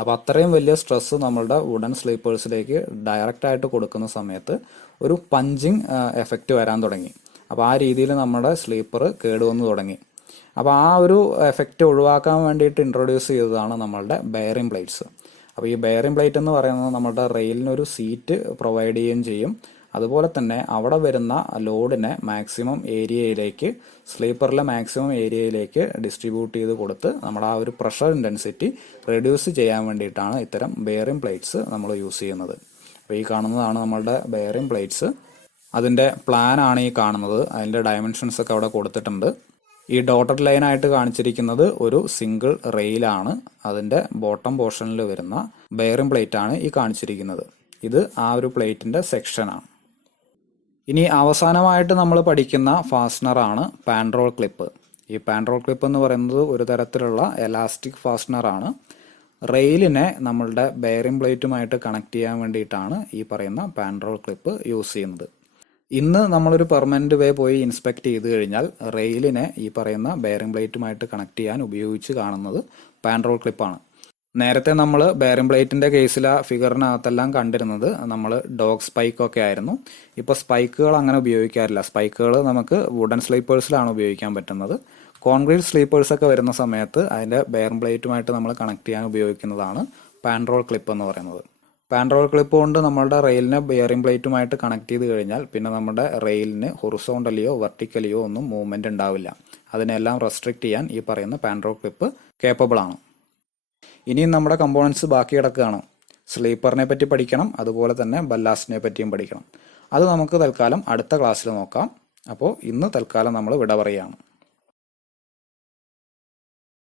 അപ്പോൾ അത്രയും വലിയ സ്ട്രെസ് നമ്മളുടെ വുഡൻ സ്ലീപ്പേഴ്സിലേക്ക് ഡയറക്റ്റായിട്ട് കൊടുക്കുന്ന സമയത്ത് ഒരു പഞ്ചിങ് എഫക്റ്റ് വരാൻ തുടങ്ങി. അപ്പോൾ ആ രീതിയിൽ നമ്മുടെ സ്ലീപ്പർ കേടുവന്ന് തുടങ്ങി. അപ്പോൾ ആ ഒരു എഫക്റ്റ് ഒഴിവാക്കാൻ വേണ്ടിയിട്ട് ഇൻട്രൊഡ്യൂസ് ചെയ്തതാണ് നമ്മളുടെ ബെയറിംഗ് പ്ലേറ്റ്സ്. അപ്പോൾ ഈ ബെയറിംഗ് പ്ലേറ്റ് എന്ന് പറയുന്നത് നമ്മുടെ റെയിലിനൊരു സീറ്റ് പ്രൊവൈഡ് ചെയ്യുകയും ചെയ്യും. അതുപോലെ തന്നെ അവിടെ വരുന്ന ലോഡിനെ മാക്സിമം ഏരിയയിലേക്ക്, സ്ലീപ്പറിലെ മാക്സിമം ഏരിയയിലേക്ക് ഡിസ്ട്രിബ്യൂട്ട് ചെയ്ത് കൊടുത്ത് നമ്മുടെ ആ ഒരു പ്രഷർ ഇൻറ്റൻസിറ്റി റെഡ്യൂസ് ചെയ്യാൻ വേണ്ടിയിട്ടാണ് ഇത്തരം ബെയറിംഗ് പ്ലേറ്റ്സ് നമ്മൾ യൂസ് ചെയ്യുന്നത്. അപ്പോൾ ഈ കാണുന്നതാണ് നമ്മളുടെ ബെയറിംഗ് പ്ലേറ്റ്സ്. അതിൻ്റെ പ്ലാനാണ് ഈ കാണുന്നത്. അതിൻ്റെ ഡയമെൻഷൻസ് ഒക്കെ അവിടെ കൊടുത്തിട്ടുണ്ട്. ഈ ഡോട്ടഡ് ലൈനായിട്ട് കാണിച്ചിരിക്കുന്നത് ഒരു സിംഗിൾ റെയിലാണ്. അതിൻ്റെ ബോട്ടം പോർഷനിൽ വരുന്ന ബെയറിംഗ് പ്ലേറ്റ് ആണ് ഈ കാണിച്ചിരിക്കുന്നത്. ഇത് ആ ഒരു പ്ലേറ്റിൻ്റെ സെക്ഷനാണ്. ഇനി അവസാനമായിട്ട് നമ്മൾ പഠിക്കുന്ന ഫാസ്റ്റനറാണ് പാൻറോൾ ക്ലിപ്പ്. ഈ പാൻറോൾ ക്ലിപ്പ് എന്ന് പറയുന്നത് ഒരു തരത്തിലുള്ള എലാസ്റ്റിക് ഫാസ്റ്റനറാണ്. റെയിലിനെ നമ്മളുടെ ബെയറിംഗ് പ്ലേറ്റുമായിട്ട് കണക്ട് ചെയ്യാൻ വേണ്ടിയിട്ടാണ് ഈ പറയുന്ന പാൻറോൾ ക്ലിപ്പ് യൂസ് ചെയ്യുന്നത്. ഇന്ന് നമ്മളൊരു പെർമനന്റ് വേ പോയി ഇൻസ്പെക്ട് ചെയ്ത് കഴിഞ്ഞാൽ റെയിലിനെ ഈ പറയുന്ന ബെയറിംഗ് പ്ലേറ്റുമായിട്ട് കണക്ട് ചെയ്യാൻ ഉപയോഗിച്ച് കാണുന്നത് പാൻറോൾ ക്ലിപ്പാണ്. നേരത്തെ നമ്മൾ ബെയറിംഗ് പ്ലേറ്റിൻ്റെ കേസിൽ ആ ഫിഗറിനകത്തെല്ലാം കണ്ടിരുന്നത് നമ്മൾ ഡോഗ് സ്പൈക്കൊക്കെ ആയിരുന്നു. ഇപ്പോൾ സ്പൈക്കുകൾ അങ്ങനെ ഉപയോഗിക്കാറില്ല. സ്പൈക്കുകൾ നമുക്ക് വുഡൻ സ്ലീപ്പേഴ്സിലാണ് ഉപയോഗിക്കാൻ പറ്റുന്നത്. കോൺക്രീറ്റ് സ്ലീപ്പേഴ്സൊക്കെ വരുന്ന സമയത്ത് അതിൻ്റെ ബെയറിംഗ് പ്ലേറ്റുമായിട്ട് നമ്മൾ കണക്ട് ചെയ്യാൻ ഉപയോഗിക്കുന്നതാണ് പാൻറോൾ ക്ലിപ്പ് എന്ന് പറയുന്നത്. പാൻറോൾ ക്ലിപ്പ് കൊണ്ട് നമ്മളുടെ റെയിലിനെ ബെയറിംഗ് പ്ലേറ്റുമായിട്ട് കണക്ട് ചെയ്ത് കഴിഞ്ഞാൽ പിന്നെ നമ്മുടെ റെയിലിന് ഹൊറിസോണ്ടലിയോ വെർട്ടിക്കലിയോ ഒന്നും മൂവ്മെൻറ്റ് ഉണ്ടാവില്ല. അതിനെല്ലാം റെസ്ട്രിക്റ്റ് ചെയ്യാൻ ഈ പറയുന്ന പാൻറോൾ ക്ലിപ്പ് കേപ്പബിൾ ആണ്. ഇനിയും നമ്മുടെ കമ്പോണൻസ് ബാക്കി കിടക്കുകയാണ്. സ്ലീപ്പറിനെ പറ്റി പഠിക്കണം, അതുപോലെ തന്നെ ബല്ലാസ്റ്റിനെ പറ്റിയും പഠിക്കണം. അത് നമുക്ക് തൽക്കാലം അടുത്ത ക്ലാസ്സിൽ നോക്കാം. അപ്പോൾ ഇന്ന് തൽക്കാലം നമ്മൾ വിട പറയുകയാണ്.